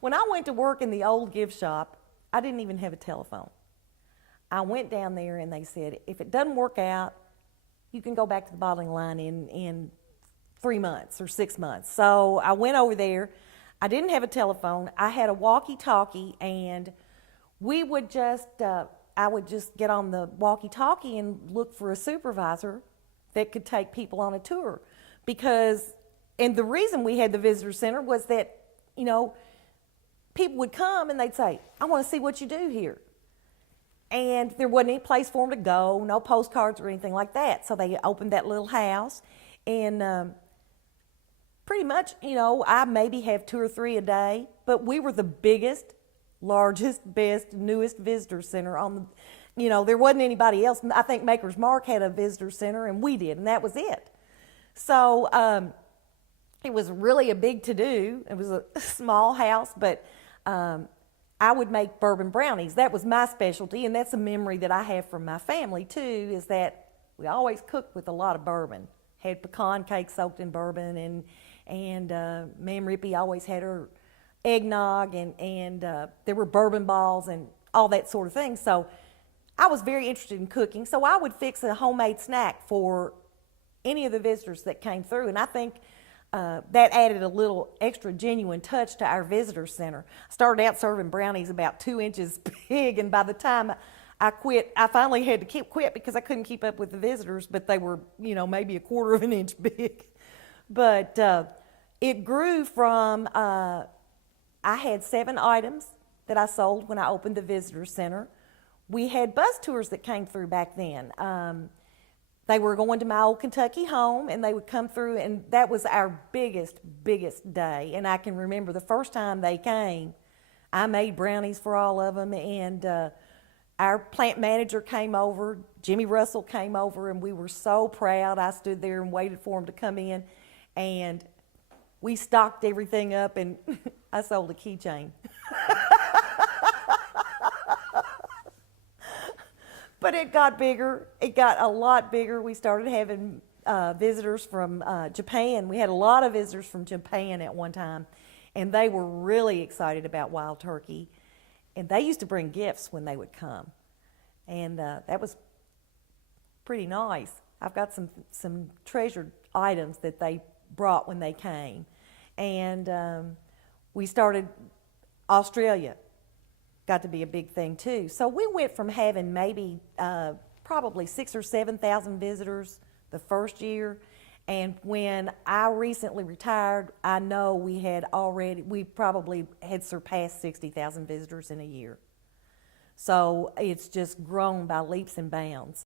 When I went to work in the old gift shop, I didn't even have a telephone. I went down there and they said, if it doesn't work out, you can go back to the bottling line in 3 months or 6 months. So I went over there. I didn't have a telephone. I had a walkie-talkie, and we would just, I would just get on the walkie-talkie and look for a supervisor that could take people on a tour. Because, and the reason we had the visitor center was that, you know, people would come and they'd say, I want to see what you do here. And there wasn't any place for them to go, no postcards or anything like that. So they opened that little house, and pretty much, you know, I maybe have 2 or 3 a day, but we were the biggest, largest, best, newest visitor center on the, you know, there wasn't anybody else. I think Maker's Mark had a visitor center, and we did, and that was it. So it was really a big to-do. It was a small house, but I would make bourbon brownies. That was my specialty, and that's a memory that I have from my family too, is that we always cooked with a lot of bourbon. Had pecan cake soaked in bourbon, and Ma'am Ripy always had her eggnog, and there were bourbon balls and all that sort of thing. So I was very interested in cooking, so I would fix a homemade snack for any of the visitors that came through, and I think that added a little extra genuine touch to our visitor center. I started out serving brownies about 2 inches big, and by the time I quit, I finally had to quit because I couldn't keep up with the visitors, but they were, you know, maybe a quarter of an inch big. But it grew from, I had 7 items that I sold when I opened the visitor center. We had bus tours that came through back then. They were going to my old Kentucky home, and they would come through, and that was our biggest day. And I can remember the first time they came, I made brownies for all of them, and our plant manager came over, Jimmy Russell came over, and we were so proud. I stood there and waited for him to come in, and we stocked everything up, and I sold a keychain. But it got bigger. It got a lot bigger. We started having visitors from Japan. We had a lot of visitors from Japan at one time, and they were really excited about wild turkey. And they used to bring gifts when they would come, and that was pretty nice. I've got some treasured items that they brought when they came. And we started Australia. Got to be a big thing too. So we went from having maybe probably 6,000 or 7,000 visitors the first year, and when I recently retired, I know we probably had surpassed 60,000 visitors in a year. So it's just grown by leaps and bounds.